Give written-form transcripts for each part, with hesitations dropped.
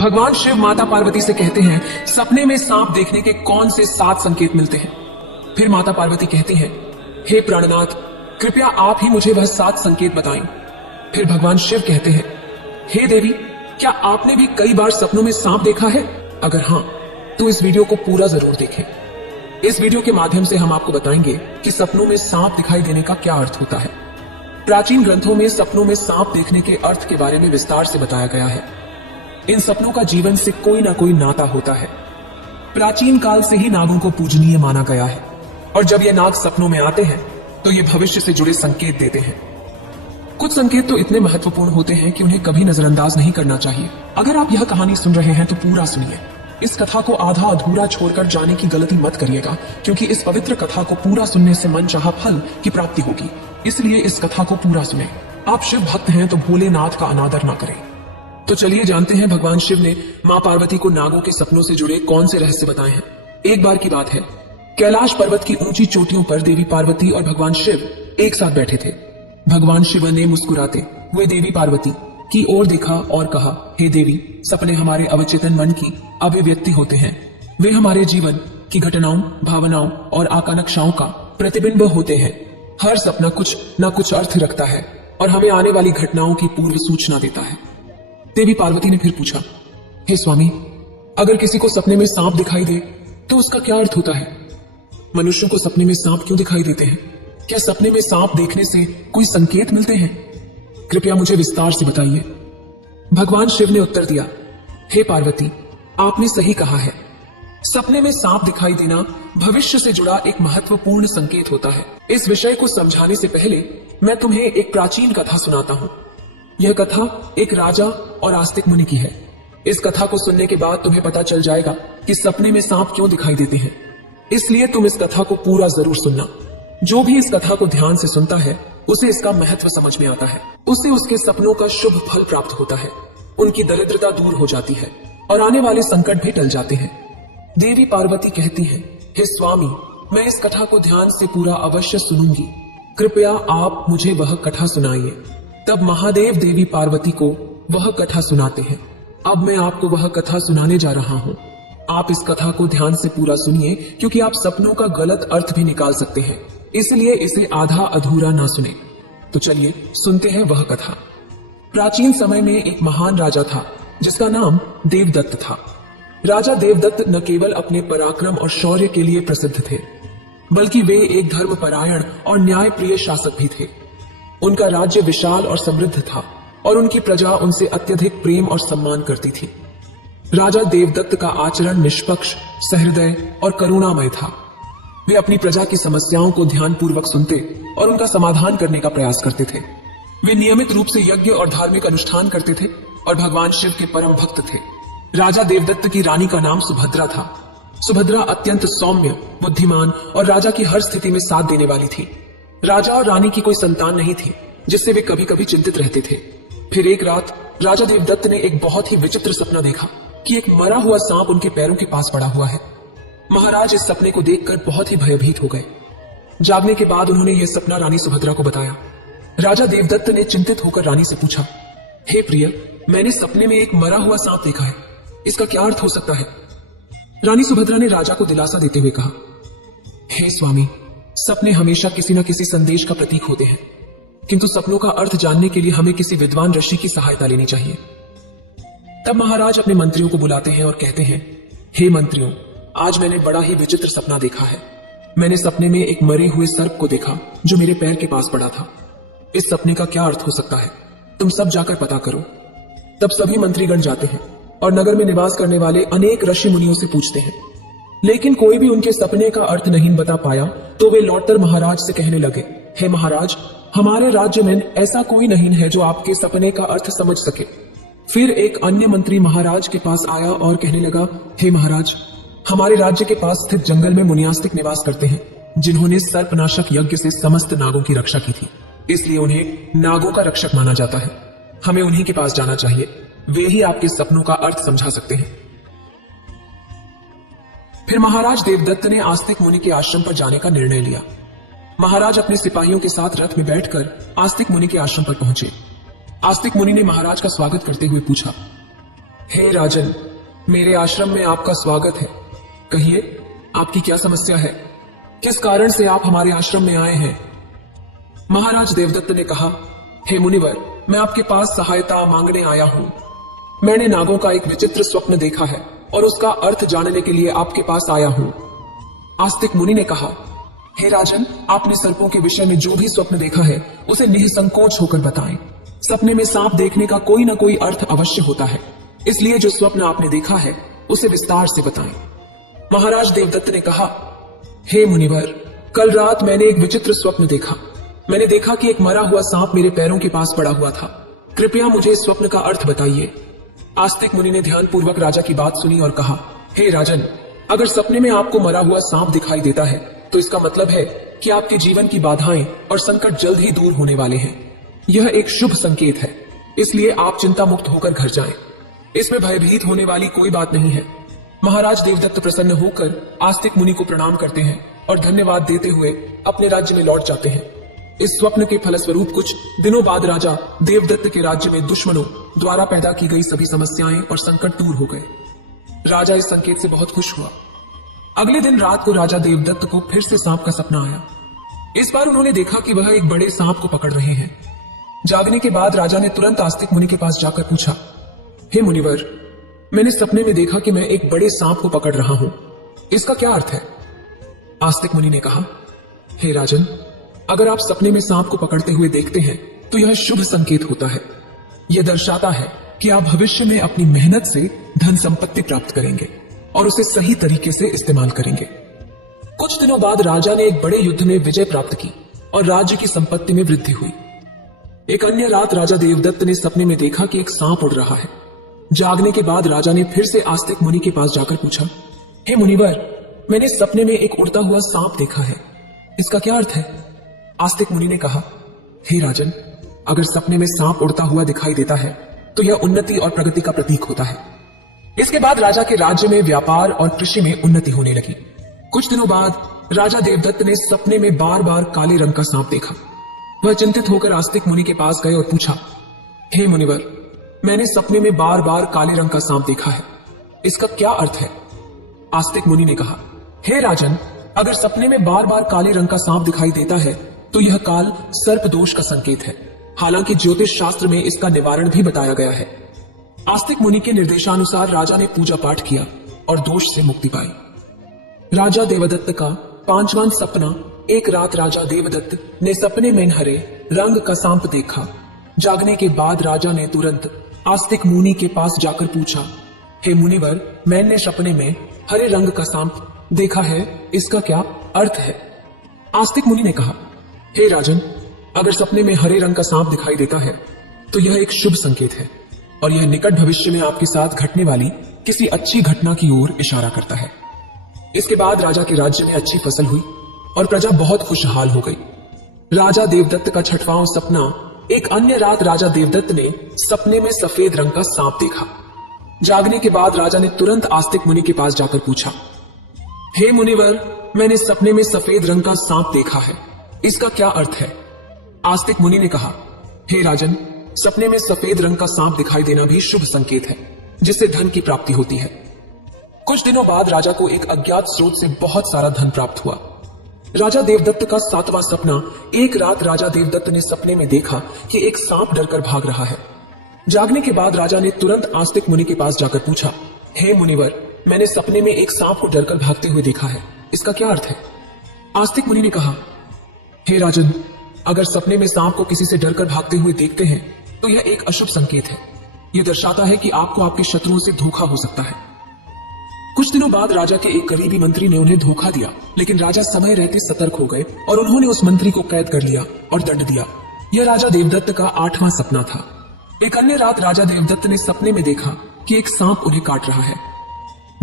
भगवान शिव माता पार्वती से कहते हैं सपने में सांप देखने के कौन से 7 संकेत मिलते हैं। फिर माता पार्वती कहती हैं, हे प्राणनाथ, कृपया आप ही मुझे वह 7 संकेत बताएं। फिर भगवान शिव कहते हैं, हे देवी, क्या आपने भी कई बार सपनों में सांप देखा है? अगर हाँ, तो इस वीडियो को पूरा जरूर देखें। इस वीडियो के माध्यम से हम आपको बताएंगे कि सपनों में सांप दिखाई देने का क्या अर्थ होता है। प्राचीन ग्रंथों में सपनों में सांप देखने के अर्थ के बारे में विस्तार से बताया गया है। इन सपनों का जीवन से कोई ना कोई नाता होता है। प्राचीन काल से ही नागों को पूजनीय माना गया है और जब ये नाग सपनों में आते हैं तो ये भविष्य से जुड़े संकेत देते हैं। कुछ संकेत तो इतने महत्वपूर्ण होते हैं कि उन्हें कभी नजरअंदाज नहीं करना चाहिए। अगर आप यह कहानी सुन रहे हैं तो पूरा सुनिए। इस कथा को आधा अधूरा छोड़कर जाने की गलती मत करिएगा, क्योंकि इस पवित्र कथा को पूरा सुनने से मनचाहा फल की प्राप्ति होगी। इसलिए इस कथा को पूरा सुने। आप शिव भक्त हैं तो भोलेनाथ का अनादर ना करें। तो चलिए जानते हैं भगवान शिव ने मां पार्वती को नागों के सपनों से जुड़े कौन से रहस्य बताए हैं। एक बार की बात है, कैलाश पर्वत की ऊंची चोटियों पर देवी पार्वती और भगवान शिव एक साथ बैठे थे। भगवान शिव ने मुस्कुराते हुए देवी पार्वती की ओर देखा और कहा, हे देवी, सपने हमारे अवचेतन मन की अभिव्यक्ति होते हैं। वे हमारे जीवन की घटनाओं, भावनाओं और आकांक्षाओं का प्रतिबिंब होते हैं। हर सपना कुछ न कुछ अर्थ रखता है और हमें आने वाली घटनाओं की पूर्व सूचना देता है। देवी पार्वती ने फिर पूछा, हे स्वामी, अगर किसी को सपने में सांप दिखाई दे तो उसका क्या अर्थ होता है? मनुष्यों को सपने में सांप क्यों दिखाई देते हैं? क्या सपने में सांप देखने से कोई संकेत मिलते हैं? कृपया मुझे विस्तार से बताइए। भगवान शिव ने उत्तर दिया, हे पार्वती, आपने सही कहा है। सपने में सांप दिखाई देना भविष्य से जुड़ा एक महत्वपूर्ण संकेत होता है। इस विषय को समझाने से पहले मैं तुम्हें एक प्राचीन कथा सुनाता हूँ। यह कथा एक राजा और आस्तिक मुनि की है। इस कथा को सुनने के बाद तुम्हें पता चल जाएगा कि सपने में सांप क्यों दिखाई देते हैं। इसलिए तुम इस कथा को पूरा जरूर सुनना। जो भी इस कथा को ध्यान से सुनता है उसे इसका महत्व समझ में आता है। उसे उसके सपनों का शुभ फल प्राप्त होता है, उनकी दरिद्रता दूर हो जाती है और आने वाले संकट भी टल जाते हैं। देवी पार्वती कहती है, हे स्वामी, मैं इस कथा को ध्यान से पूरा अवश्य सुनूंगी। कृपया आप मुझे वह कथा सुनाइए। तब महादेव देवी पार्वती को वह कथा सुनाते हैं। अब मैं आपको वह कथा सुनाने जा रहा हूँ। आप इस कथा को ध्यान से पूरा सुनिए, क्योंकि आप सपनों का गलत अर्थ भी निकाल सकते हैं। इसलिए इसे आधा अधूरा ना सुने। तो चलिए सुनते हैं वह कथा। प्राचीन समय में एक महान राजा था जिसका नाम देवदत्त था। राजा देवदत्त न केवल अपने पराक्रम और शौर्य के लिए प्रसिद्ध थे, बल्कि वे एक धर्मपरायण और न्यायप्रिय शासक भी थे। उनका राज्य विशाल और समृद्ध था और उनकी प्रजा उनसे अत्यधिक प्रेम और सम्मान करती थी। राजा देवदत्त का आचरण निष्पक्ष, सहृदय और करुणामय था। वे अपनी प्रजा की समस्याओं को ध्यानपूर्वक सुनते और उनका समाधान करने का प्रयास करते थे। वे नियमित रूप से यज्ञ और धार्मिक अनुष्ठान करते थे और भगवान शिव के परम भक्त थे। राजा देवदत्त की रानी का नाम सुभद्रा था। सुभद्रा अत्यंत सौम्य, बुद्धिमान और राजा की हर स्थिति में साथ देने वाली थी। राजा और रानी की कोई संतान नहीं थी, जिससे वे कभी कभी चिंतित रहते थे। फिर एक रात राजा देवदत्त ने एक बहुत ही विचित्र सपना देखा कि एक मरा हुआ सांप उनके पैरों के पास पड़ा हुआ है। महाराज इस सपने को देखकर बहुत ही भयभीत हो गए। जागने के बाद उन्होंने यह सपना रानी सुभद्रा को बताया। राजा देवदत्त ने चिंतित होकर रानी से पूछा, हे प्रिय, मैंने सपने में एक मरा हुआ सांप देखा है, इसका क्या अर्थ हो सकता है? रानी सुभद्रा ने राजा को दिलासा देते हुए कहा, हे स्वामी, सपने हमेशा किसी न किसी संदेश का प्रतीक होते हैं, किंतु सपनों का अर्थ जानने के लिए हमें किसी विद्वान ऋषि की सहायता लेनी चाहिए। तब महाराज अपने मंत्रियों को बुलाते हैं और कहते हैं, हे मंत्रियों, आज मैंने बड़ा ही विचित्र सपना देखा है। मैंने सपने में एक मरे हुए सर्प को देखा जो मेरे पैर के पास पड़ा था। इस सपने का क्या अर्थ हो सकता है? तुम सब जाकर पता करो। तब सभी मंत्रीगण जाते हैं और नगर में निवास करने वाले अनेक ऋषि मुनियों से पूछते हैं, लेकिन कोई भी उनके सपने का अर्थ नहीं बता पाया। तो वे लौटकर महाराज से कहने लगे, हे महाराज, हमारे राज्य में ऐसा कोई नहीं है जो आपके सपने का अर्थ समझ सके। फिर एक अन्य मंत्री महाराज के पास आया और कहने लगा, हे महाराज, हमारे राज्य के पास स्थित जंगल में मुनियास्तिक निवास करते हैं, जिन्होंने सर्पनाशक यज्ञ से समस्त नागों की रक्षा की थी। इसलिए उन्हें नागों का रक्षक माना जाता है। हमें उन्हीं के पास जाना चाहिए। वे ही आपके सपनों का अर्थ समझा सकते हैं। फिर महाराज देवदत्त ने आस्तिक मुनि के आश्रम पर जाने का निर्णय लिया। महाराज अपने सिपाहियों के साथ रथ में बैठकर आस्तिक मुनि के आश्रम पर पहुंचे। आस्तिक मुनि ने महाराज का स्वागत करते हुए पूछा, हे राजन, मेरे आश्रम में आपका स्वागत है। कहिए, आपकी क्या समस्या है? किस कारण से आप हमारे आश्रम में आए हैं? महाराज देवदत्त ने कहा, हे मुनिवर, मैं आपके पास सहायता मांगने आया हूं। मैंने नागों का एक विचित्र स्वप्न देखा है और उसका अर्थ जानने के लिए आपके पास आया हूं। आस्तिक मुनि ने कहा, हे राजन, आपने सर्पों के विषय में जो भी स्वप्न देखा है उसे निसंकोच होकर बताएं। सपने में सांप देखने का कोई ना कोई अर्थ अवश्य होता है, इसलिए जो स्वप्न आपने देखा है उसे विस्तार से बताएं। महाराज देवदत्त ने कहा, हे मुनिवर, कल रात मैंने एक विचित्र स्वप्न देखा। मैंने देखा कि एक मरा हुआ सांप मेरे पैरों के पास पड़ा हुआ था। कृपया मुझे इस स्वप्न का अर्थ बताइए। आस्तिक मुनि ने ध्यानपूर्वक राजा की बात सुनी और कहा, हे राजन, अगर सपने में आपको मरा हुआ सांप दिखाई देता है तो इसका मतलब है कि आपके जीवन की बाधाएं और संकट जल्द ही दूर होने वाले हैं। यह एक शुभ संकेत है, इसलिए आप चिंता मुक्त होकर घर जाएं। इसमें भयभीत होने वाली कोई बात नहीं है। महाराज देवदत्त प्रसन्न होकर आस्तिक मुनि को प्रणाम करते हैं और धन्यवाद देते हुए अपने राज्य में लौट जाते हैं। इस स्वप्न के फलस्वरूप कुछ दिनों बाद राजा देवदत्त के राज्य में दुश्मनों द्वारा पैदा की गई सभी समस्याएं और संकट दूर हो गए। राजा इस संकेत से बहुत खुश हुआ। अगले दिन रात को राजा देवदत्त को फिर से सांप का सपना आया। इस बार उन्होंने देखा कि वह एक बड़े सांप को पकड़ रहे हैं। जागने के बाद राजा ने तुरंत आस्तिक मुनि के पास जाकर पूछा, हे मुनिवर, मैंने सपने में देखा कि मैं एक बड़े सांप को पकड़ रहा हूं। इसका क्या अर्थ है? आस्तिक मुनि ने कहा, हे राजन, अगर आप सपने में सांप को पकड़ते हुए देखते हैं तो यह शुभ संकेत होता है। यह दर्शाता है कि आप भविष्य में अपनी मेहनत से धन संपत्ति प्राप्त करेंगे और उसे सही तरीके से इस्तेमाल करेंगे। कुछ दिनों बाद राजा ने एक बड़े युद्ध में विजय प्राप्त की और राज्य की संपत्ति में वृद्धि हुई। एक अन्य रात राजा देवदत्त ने सपने में देखा कि एक सांप उड़ रहा है। जागने के बाद राजा ने फिर से आस्तिक मुनि के पास जाकर पूछा, हे मुनिवर, मैंने सपने में एक उड़ता हुआ सांप देखा है। इसका क्या अर्थ है? आस्तिक मुनि ने कहा, हे राजन, अगर सपने में सांप उड़ता हुआ दिखाई देता है तो यह उन्नति और प्रगति का प्रतीक होता है। इसके बाद राजा के राज्य में व्यापार और कृषि में उन्नति होने लगी। कुछ दिनों बाद राजा देवदत्त ने सपने में बार बार काले रंग का सांप देखा। वह चिंतित होकर आस्तिक मुनि के पास गए और पूछा, हे मुनिवर, मैंने सपने में बार बार काले रंग का सांप देखा है। इसका क्या अर्थ है? आस्तिक मुनि ने कहा, हे राजन, अगर सपने में बार बार काले रंग का सांप दिखाई देता है तो यह काल सर्प दोष का संकेत है। हालांकि ज्योतिष शास्त्र में इसका निवारण भी बताया गया है। आस्तिक मुनि के निर्देशानुसार राजा ने पूजा पाठ किया और दोष से मुक्ति पाई। राजा देवदत्त का 5वां सपना। एक रात राजा देवदत्त ने सपने में हरे रंग का सांप देखा। जागने के बाद राजा ने तुरंत आस्तिक मुनि के पास जाकर पूछा, हे मुनिवर, मैंने सपने में हरे रंग का सांप देखा है, इसका क्या अर्थ है? आस्तिक मुनि ने कहा, हे राजन, अगर सपने में हरे रंग का सांप दिखाई देता है तो यह एक शुभ संकेत है और यह निकट भविष्य में आपके साथ घटने वाली किसी अच्छी घटना की ओर इशारा करता है। इसके बाद राजा के राज्य में अच्छी फसल हुई और प्रजा बहुत खुशहाल हो गई। राजा देवदत्त का 6वां सपना। एक अन्य रात राजा देवदत्त ने सपने में सफेद रंग का सांप देखा। जागने के बाद राजा ने तुरंत आस्तिक मुनि के पास जाकर पूछा, हे मुनिवर, मैंने सपने में सफेद रंग का सांप देखा है, इसका क्या अर्थ है? आस्तिक मुनि ने कहा, हे राजन, सपने में सफेद रंग का सांप दिखाई देना भी शुभ संकेत है, जिससे धन की प्राप्ति होती है। कुछ दिनों बाद राजा को एक अज्ञात स्रोत से बहुत सारा धन प्राप्त हुआ। राजा देवदत्त का 7वां सपना। एक रात राजा देवदत्त ने सपने में देखा कि एक सांप डरकर भाग रहा है। जागने के बाद राजा ने तुरंत आस्तिक मुनि के पास जाकर पूछा, हे मुनिवर, मैंने सपने में एक सांप को डरकर भागते हुए देखा है, इसका क्या अर्थ है? आस्तिक मुनि ने कहा, हे राजन, अगर सपने में सांप को किसी से डरकर भागते हुए देखते हैं तो यह एक अशुभ संकेत है। यह दर्शाता है कि आपको आपके शत्रुओं से धोखा हो सकता है। कुछ दिनों बाद राजा के एक करीबी मंत्री ने उन्हें धोखा दिया, लेकिन राजा समय रहते सतर्क हो गए और उन्होंने उस मंत्री को कैद कर लिया और दंड दिया। यह राजा देवदत्त का 8वां सपना था। एक अन्य रात राजा देवदत्त ने सपने में देखा कि एक सांप उन्हें काट रहा है।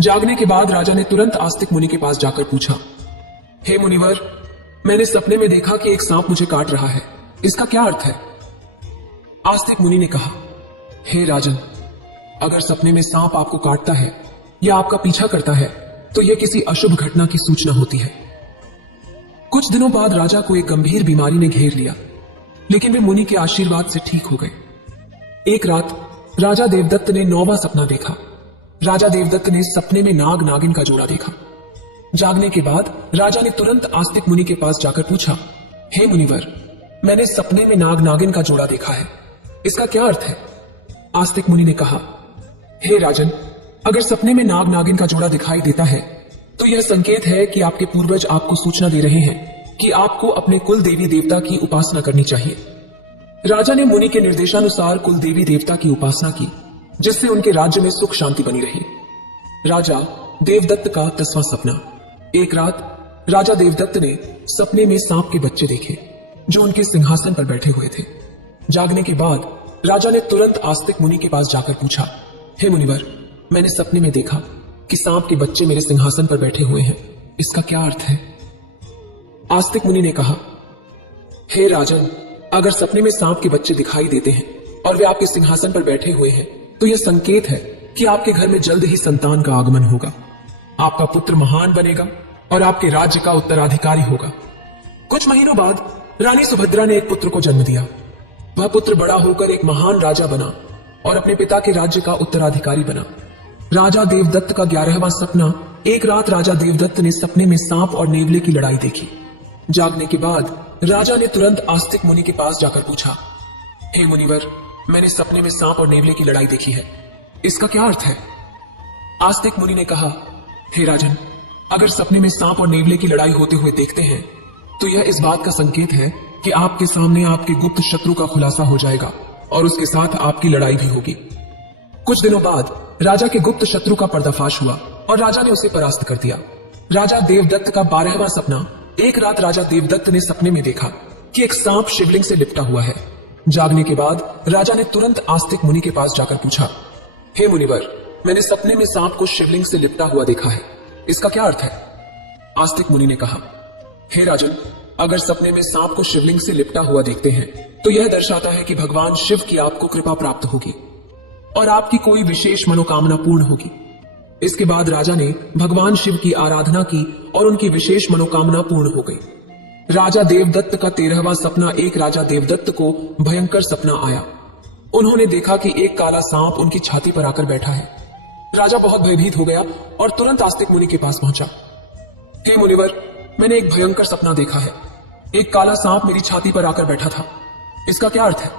जागने के बाद राजा ने तुरंत आस्तिक मुनि के पास जाकर पूछा, हे मुनिवर, मैंने सपने में देखा कि एक सांप मुझे काट रहा है, इसका क्या अर्थ है? आस्तिक मुनि ने कहा, हे राजन, अगर सपने में सांप आपको काटता है या आपका पीछा करता है तो यह किसी अशुभ घटना की सूचना होती है। कुछ दिनों बाद राजा को एक गंभीर बीमारी ने घेर लिया, लेकिन वे मुनि के आशीर्वाद से ठीक हो गए। एक रात राजा देवदत्त ने 9वां सपना देखा। राजा देवदत्त ने सपने में नाग नागिन का जोड़ा देखा। जागने के बाद राजा ने तुरंत आस्तिक मुनि के पास जाकर पूछा, हे मुनिवर, मैंने सपने में नाग नागिन का जोड़ा देखा है, इसका क्या अर्थ है? आस्तिक मुनि ने कहा, हे राजन, अगर सपने में नाग नागिन का जोड़ा दिखाई देता है तो यह संकेत है कि आपके पूर्वज आपको सूचना दे रहे हैं कि आपको अपने कुल देवी देवता की उपासना करनी चाहिए। राजा ने मुनि के निर्देशानुसार कुल देवी देवता की उपासना की, जिससे उनके राज्य में सुख शांति बनी रही। राजा देवदत्त का 10वां सपना। एक रात राजा देवदत्त ने सपने में सांप के बच्चे देखे जो उनके सिंहासन पर बैठे हुए थे। जागने के बाद राजा ने तुरंत आस्तिक मुनि के पास जाकर पूछा, हे मुनिवर, मैंने सपने में देखा कि सांप के बच्चे मेरे सिंहासन पर बैठे हुए हैं, इसका क्या अर्थ है? आस्तिक मुनि ने कहा, हे राजन, अगर सपने में सांप के बच्चे दिखाई देते हैं और वे आपके सिंहासन पर बैठे हुए हैं तो यह संकेत है कि आपके घर में जल्द ही संतान का आगमन होगा। आपका पुत्र महान बनेगा और आपके राज्य का उत्तराधिकारी होगा। कुछ महीनों बाद रानी सुभद्रा ने एक पुत्र को जन्म दिया। वह पुत्र बड़ा होकर एक महान राजा बना और अपने पिता के राज्य का उत्तराधिकारी बना। राजा देवदत्त का 11वां सपना। एक रात राजा देवदत्त ने सपने में सांप और नेवले की लड़ाई देखी। जागने के बाद राजा ने तुरंत आस्तिक मुनि के पास जाकर पूछा, हे मुनिवर, मैंने सपने में सांप और नेवले की लड़ाई देखी है, इसका क्या अर्थ है? आस्तिक मुनि ने कहा, हे राजन, अगर सपने में सांप और नेवले की लड़ाई होते हुए देखते हैं तो यह इस बात का संकेत है कि आपके सामने आपके गुप्त शत्रु का खुलासा हो जाएगा और उसके साथ आपकी लड़ाई भी होगी। कुछ दिनों बाद राजा के गुप्त शत्रु का पर्दाफाश हुआ और राजा ने उसे परास्त कर दिया। राजा देवदत्त का 12वां सपना। एक रात राजा देवदत्त ने सपने में देखा कि एक सांप शिवलिंग से लिपटा हुआ है। जागने के बाद राजा ने तुरंत आस्तिक मुनि के पास जाकर पूछा, हे मुनिवर, मैंने सपने में सांप को शिवलिंग से लिपटा हुआ देखा है, इसका क्या अर्थ है? आस्तिक मुनि ने कहा, हे राजन, अगर सपने में सांप को शिवलिंग से लिपटा हुआ देखते हैं तो यह दर्शाता है कि भगवान शिव की आपको कृपा प्राप्त होगी और आपकी कोई विशेष मनोकामना पूर्ण होगी। इसके बाद राजा ने भगवान शिव की आराधना की और उनकी विशेष मनोकामना पूर्ण हो गई। राजा देवदत्त का 13वां सपना। एक राजा देवदत्त को भयंकर सपना आया। उन्होंने देखा कि एक काला सांप उनकी छाती पर आकर बैठा है। राजा बहुत भयभीत हो गया और तुरंत आस्तिक मुनि के पास पहुंचा। हे मुनिवर, मैंने एक भयंकर सपना देखा है। एक काला सांप मेरी छाती पर आकर बैठा था, इसका क्या अर्थ है?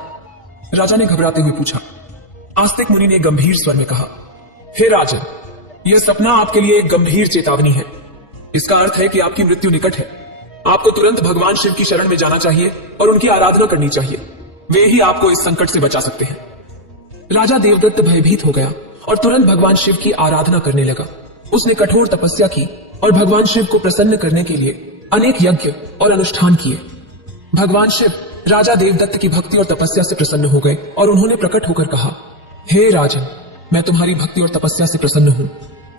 राजा ने घबराते हुए पूछा। आस्तिक मुनि ने गंभीर स्वर में कहा, हे राजन, यह सपना आपके लिए एक गंभीर चेतावनी है। इसका अर्थ है कि आपकी मृत्यु निकट है। आपको तुरंत भगवान शिव की शरण में जाना चाहिए और उनकी आराधना करनी चाहिए। वे ही आपको इस संकट से बचा सकते हैं। राजा देवदत्त भयभीत हो गया और तुरंत भगवान शिव की आराधना करने लगा। उसने कठोर तपस्या की और भगवान शिव को प्रसन्न करने के लिए अनेक यज्ञ और अनुष्ठान किए। भगवान शिव राजा देवदत्त की भक्ति और तपस्या से प्रसन्न हो गए और उन्होंने प्रकट होकर कहा, हे राजन, मैं तुम्हारी भक्ति और तपस्या से प्रसन्न हूं।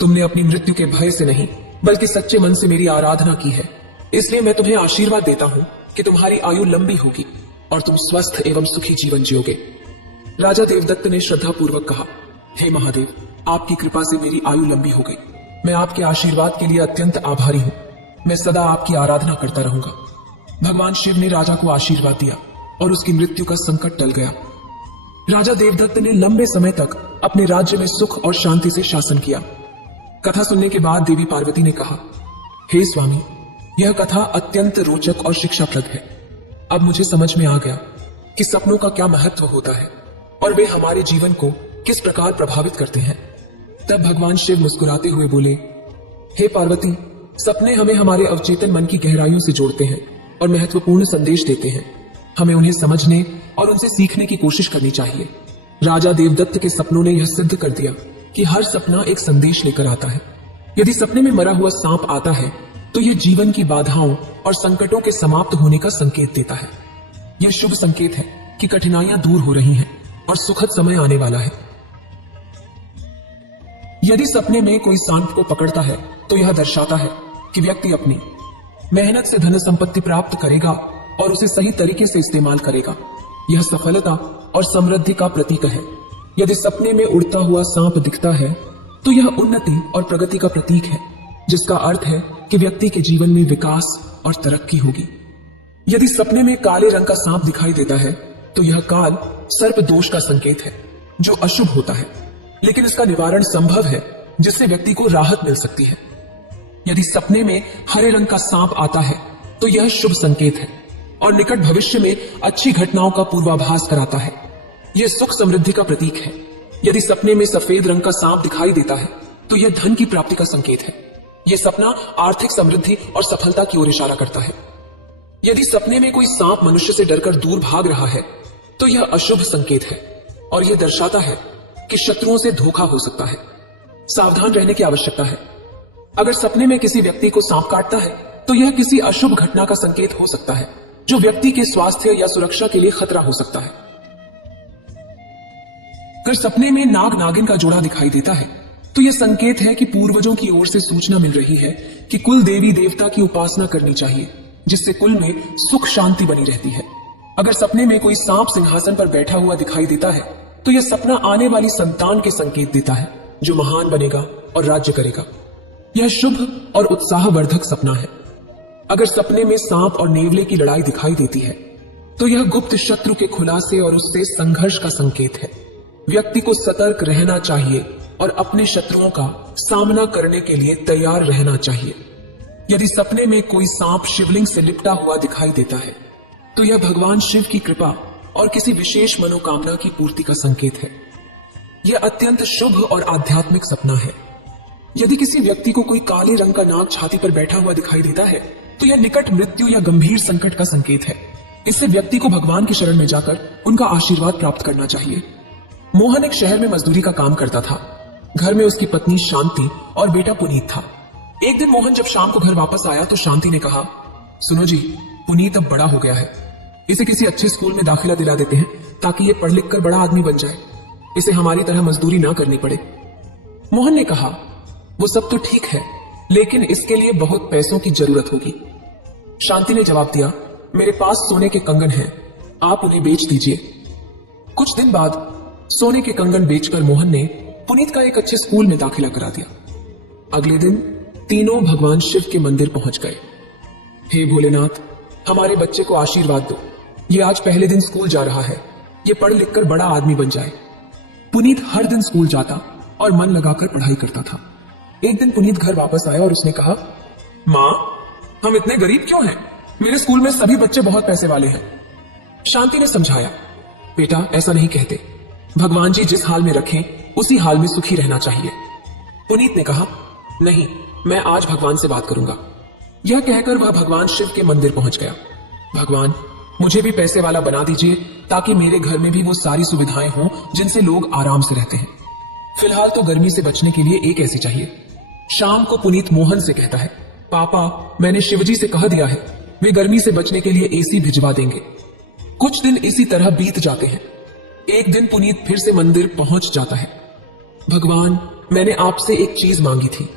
तुमने अपनी मृत्यु के भय से नहीं बल्कि सच्चे मन से मेरी आराधना की है, इसलिए मैं तुम्हें आशीर्वाद देता हूं कि तुम्हारी आयु लंबी होगी और तुम स्वस्थ एवं सुखी जीवन जियोगे। राजा देवदत्त ने श्रद्धापूर्वक कहा, हे महादेव, आपकी कृपा से मेरी आयु लंबी हो गई। मैं आपके आशीर्वाद के लिए अत्यंत आभारी हूं। मैं सदा आपकी आराधना करता रहूंगा। भगवान शिव ने राजा को आशीर्वाद दिया और उसकी मृत्यु का संकट टल गया। राजा देवदत्त ने लंबे समय तक अपने राज्य में सुख और शांति से शासन किया। कथा सुनने के बाद देवी पार्वती ने कहा, हे स्वामी, यह कथा अत्यंत रोचक और शिक्षाप्रद है। अब मुझे समझ में आ गया कि सपनों का क्या महत्व होता है और वे हमारे जीवन को किस प्रकार प्रभावित करते हैं। तब भगवान शिव मुस्कुराते हुए बोले, हे पार्वती, सपने हमें हमारे अवचेतन मन की गहराइयों से जोड़ते हैं और महत्वपूर्ण संदेश देते हैं। हमें उन्हें समझने और उनसे सीखने की कोशिश करनी चाहिए। राजा देवदत्त के सपनों ने यह सिद्ध कर दिया कि हर सपना एक संदेश लेकर आता है। यदि सपने में मरा हुआ सांप आता है तो यह जीवन की बाधाओं और संकटों के समाप्त होने का संकेत देता है। यह शुभ संकेत है कि कठिनाइयां दूर हो रही हैं और सुखद समय आने वाला है। यदि सपने में कोई सांप को पकड़ता है तो यह दर्शाता है कि व्यक्ति अपनी मेहनत से धन संपत्ति प्राप्त करेगा और उसे सही तरीके से इस्तेमाल करेगा। यह सफलता और समृद्धि का प्रतीक है। यदि सपने में उड़ता हुआ सांप दिखता है तो यह उन्नति और प्रगति का प्रतीक है, जिसका अर्थ है कि व्यक्ति के जीवन में विकास और तरक्की होगी। यदि सपने में काले रंग का सांप दिखाई देता है तो यह काल सर्प दोष का संकेत है, जो अशुभ होता है, लेकिन इसका निवारण संभव है जिससे व्यक्ति को राहत मिल सकती है। यदि सपने में हरे रंग का सांप आता है तो यह शुभ संकेत है और निकट भविष्य में अच्छी घटनाओं का पूर्वाभास कराता है। यह सुख समृद्धि का प्रतीक है। यदि सपने में सफेद रंग का सांप दिखाई देता है तो यह धन की प्राप्ति का संकेत है। यह सपना आर्थिक समृद्धि और सफलता की ओर इशारा करता है। यदि सपने में कोई सांप मनुष्य से डरकर दूर भाग रहा है तो यह अशुभ संकेत है और यह दर्शाता है कि शत्रुओं से धोखा हो सकता है। सावधान रहने की आवश्यकता है। अगर सपने में किसी व्यक्ति को सांप काटता है तो यह किसी अशुभ घटना का संकेत हो सकता है जो व्यक्ति के स्वास्थ्य या सुरक्षा के लिए खतरा हो सकता है। अगर सपने में नाग नागिन का जोड़ा दिखाई देता है तो यह संकेत है कि पूर्वजों की ओर से सूचना मिल रही है कि कुल देवी देवता की उपासना करनी चाहिए, जिससे कुल में सुख शांति बनी रहती है। अगर सपने में कोई सांप सिंहासन पर बैठा हुआ दिखाई देता है तो यह सपना आने वाली संतान के संकेत देता है जो महान बनेगा और राज्य करेगा। यह शुभ और उत्साहवर्धक सपना है। अगर सपने में सांप और नेवले की लड़ाई दिखाई देती है तो यह गुप्त शत्रु के खुलासे और उससे संघर्ष का संकेत है। व्यक्ति को सतर्क रहना चाहिए और अपने शत्रुओं का सामना करने के लिए तैयार रहना चाहिए। यदि सपने में कोई सांप शिवलिंग से लिपटा हुआ दिखाई देता है तो यह भगवान शिव की कृपा और किसी विशेष मनोकामना की पूर्ति का संकेत है। यह अत्यंत शुभ और आध्यात्मिक सपना है। यदि किसी व्यक्ति को कोई काले रंग का नाग छाती पर बैठा हुआ दिखाई देता है तो यह निकट मृत्यु या गंभीर संकट का संकेत है। इससे व्यक्ति को भगवान की शरण में जाकर उनका आशीर्वाद प्राप्त करना चाहिए। मोहन एक शहर में मजदूरी का काम करता था। घर में उसकी पत्नी शांति और बेटा पुनीत था। एक दिन मोहन जब शाम को घर वापस आया तो शांति ने कहा, सुनो जी, पुनीत अब बड़ा हो गया है, इसे किसी अच्छे स्कूल में दाखिला दिला देते हैं ताकि ये पढ़ लिख कर बड़ा आदमी बन जाए, इसे हमारी तरह मजदूरी ना करनी पड़े। मोहन ने कहा, वो सब तो ठीक है, लेकिन इसके लिए बहुत पैसों की जरूरत होगी। शांति ने जवाब दिया, मेरे पास सोने के कंगन हैं, आप उन्हें बेच दीजिए। कुछ दिन बाद सोने के कंगन बेचकर मोहन ने पुनीत का एक अच्छे स्कूल में दाखिला करा दिया। अगले दिन तीनों भगवान शिव के मंदिर पहुंच गए। हे भोलेनाथ, हमारे बच्चे को आशीर्वाद दो, ये आज पहले दिन स्कूल जा रहा है, ये पढ़ लिख कर बड़ा आदमी बन जाए। पुनीत हर दिन स्कूल जाता और मन लगाकर पढ़ाई करता था। एक दिन पुनीत घर वापस आया और उसने कहा, माँ, हम इतने गरीब क्यों हैं? मेरे स्कूल में सभी बच्चे बहुत पैसे वाले हैं। शांति ने समझाया, बेटा ऐसा नहीं कहते, भगवान जी जिस हाल में रखें उसी हाल में सुखी रहना चाहिए। पुनीत ने कहा, नहीं, मैं आज भगवान से बात करूंगा। यह कहकर वह भगवान शिव के मंदिर पहुंच गया। भगवान, मुझे भी पैसे वाला बना दीजिए ताकि मेरे घर में भी वो सारी सुविधाएं हों जिनसे लोग आराम से रहते हैं। फिलहाल तो गर्मी से बचने के लिए एक ऐसी चाहिए। शाम को पुनीत मोहन से कहता है, पापा, मैंने शिवजी से कह दिया है, वे गर्मी से बचने के लिए एसी भिजवा देंगे। कुछ दिन इसी तरह बीत जाते हैं। एक दिन पुनीत फिर से मंदिर पहुंच जाता है। भगवान, मैंने आपसे एक चीज मांगी थी,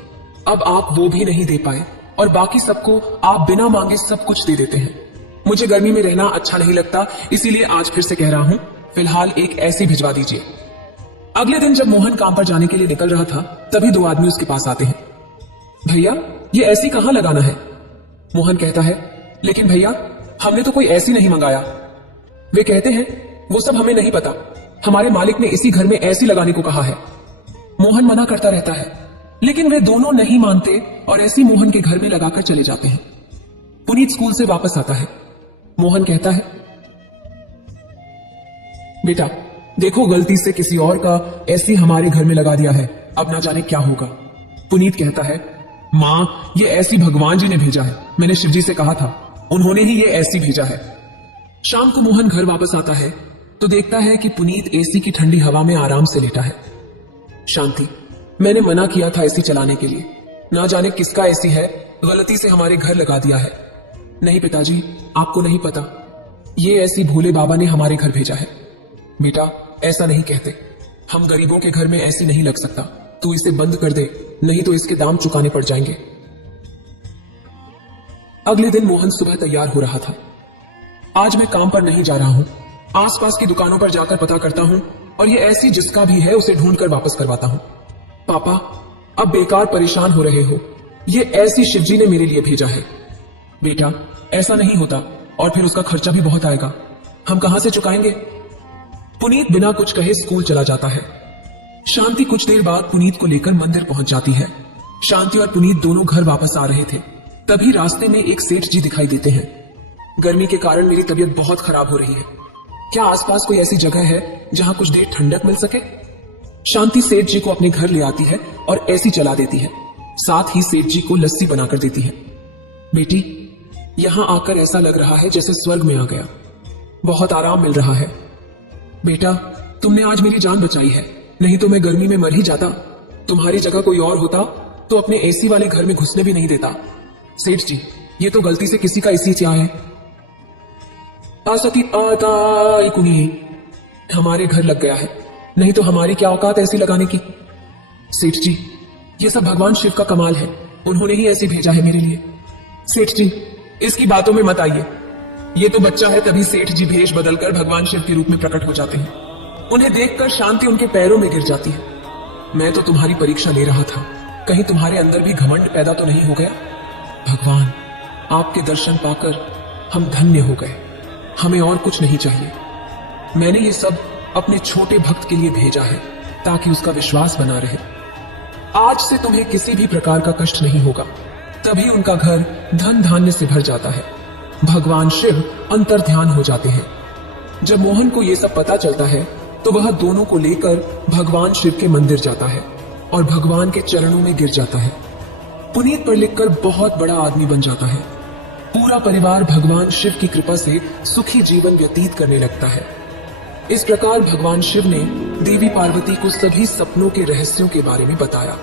अब आप वो भी नहीं दे पाए और बाकी सबको आप बिना मांगे सब कुछ दे देते हैं। मुझे गर्मी में रहना अच्छा नहीं लगता, इसीलिए आज फिर से कह रहा हूं, फिलहाल एक ऐसी भिजवा दीजिए। अगले दिन जब मोहन काम पर जाने के लिए निकल रहा था तभी दो आदमी उसके पास आते हैं। भैया, ये ऐसी कहां लगाना है? मोहन कहता है, लेकिन भैया, हमने तो कोई ऐसी नहीं मंगाया। वे कहते हैं, वो सब हमें नहीं पता, हमारे मालिक ने इसी घर में ऐसी लगाने को कहा है। मोहन मना करता रहता है, लेकिन वे दोनों नहीं मानते और ऐसी मोहन के घर में लगाकर चले जाते हैं। पुनीत स्कूल से वापस आता है। मोहन कहता है, बेटा देखो, गलती से किसी और का ऐसी हमारे घर में लगा दिया है, अब ना जाने क्या होगा। पुनीत कहता है, मां, ये ऐसी भगवान जी ने भेजा है, मैंने शिवजी से कहा था, उन्होंने ही ये ऐसी भेजा है। शाम को मोहन घर वापस आता है तो देखता है कि पुनीत एसी की ठंडी हवा में आराम से लेटा है। शांति, मैंने मना किया था एसी चलाने के लिए, ना जाने किसका एसी है, गलती से हमारे घर लगा दिया है। नहीं पिताजी, आपको नहीं पता, ये एसी भोले बाबा ने हमारे घर भेजा है। बेटा ऐसा नहीं कहते, हम गरीबों के घर में एसी नहीं लग सकता, तू इसे बंद कर दे, नहीं तो इसके दाम चुकाने पड़ जाएंगे। अगले दिन मोहन सुबह तैयार हो रहा था। आज मैं काम पर नहीं जा रहा हूं, आसपास की दुकानों पर जाकर पता करता हूं और ये ऐसी जिसका भी है उसे ढूंढकर वापस करवाता हूं। पापा, अब बेकार परेशान हो रहे हो, ये ऐसी शिवजी ने मेरे लिए भेजा है। बेटा ऐसा नहीं होता और फिर उसका खर्चा भी बहुत आएगा, हम कहां से चुकाएंगे? पुनीत बिना कुछ कहे स्कूल चला जाता है। शांति कुछ देर बाद पुनीत को लेकर मंदिर पहुंच जाती है। शांति और पुनीत दोनों घर वापस आ रहे थे, तभी रास्ते में एक सेठ जी दिखाई देते हैं। गर्मी के कारण मेरी तबीयत बहुत खराब हो रही है, क्या आसपास कोई ऐसी जगह है जहां कुछ देर ठंडक मिल सके? शांति सेठ जी को अपने घर ले आती है और एसी चला देती है, साथ ही सेठ जी को लस्सी बनाकर देती है। बेटी, यहां आकर ऐसा लग रहा है जैसे स्वर्ग में आ गया, बहुत आराम मिल रहा है। बेटा, तुमने आज मेरी जान बचाई है, नहीं तो मैं गर्मी में मर ही जाता। तुम्हारी जगह कोई और होता तो अपने एसी वाले घर में घुसने भी नहीं देता। सेठ जी, ये तो गलती से किसी का एसी क्या है। आसती आता कुनी हमारे घर लग गया है, नहीं तो हमारी क्या औकात ऐसी लगाने की। सेठ जी, ये सब भगवान शिव का कमाल है, उन्होंने ही ऐसी भेजा है मेरे लिए। सेठ जी, इसकी बातों में मत आइए, ये तो बच्चा है, तभी सेठ जी भेष बदलकर भगवान शिव के रूप में प्रकट हो जाते हैं। उन्हें देखकर शांति उनके पैरों में गिर जाती है। मैं तो तुम्हारी परीक्षा ले रहा था, कहीं तुम्हारे अंदर भी घमंड पैदा तो नहीं हो गया। भगवान, आपके दर्शन पाकर हम धन्य हो गए, हमें और कुछ नहीं चाहिए। मैंने ये सब अपने छोटे भक्त के लिए भेजा है ताकि उसका विश्वास बना रहे। आज से तुम्हें किसी भी प्रकार का कष्ट नहीं होगा। तभी उनका घर धन धान्य से भर जाता है। भगवान शिव अंतर ध्यान हो जाते हैं। जब मोहन को यह सब पता चलता है तो वह दोनों को लेकर भगवान शिव के मंदिर जाता है और भगवान के चरणों में गिर जाता है। पुनीत पर लिखकर बहुत बड़ा आदमी बन जाता है। पूरा परिवार भगवान शिव की कृपा से सुखी जीवन व्यतीत करने लगता है। इस प्रकार भगवान शिव ने देवी पार्वती को सभी सपनों के रहस्यों के बारे में बताया।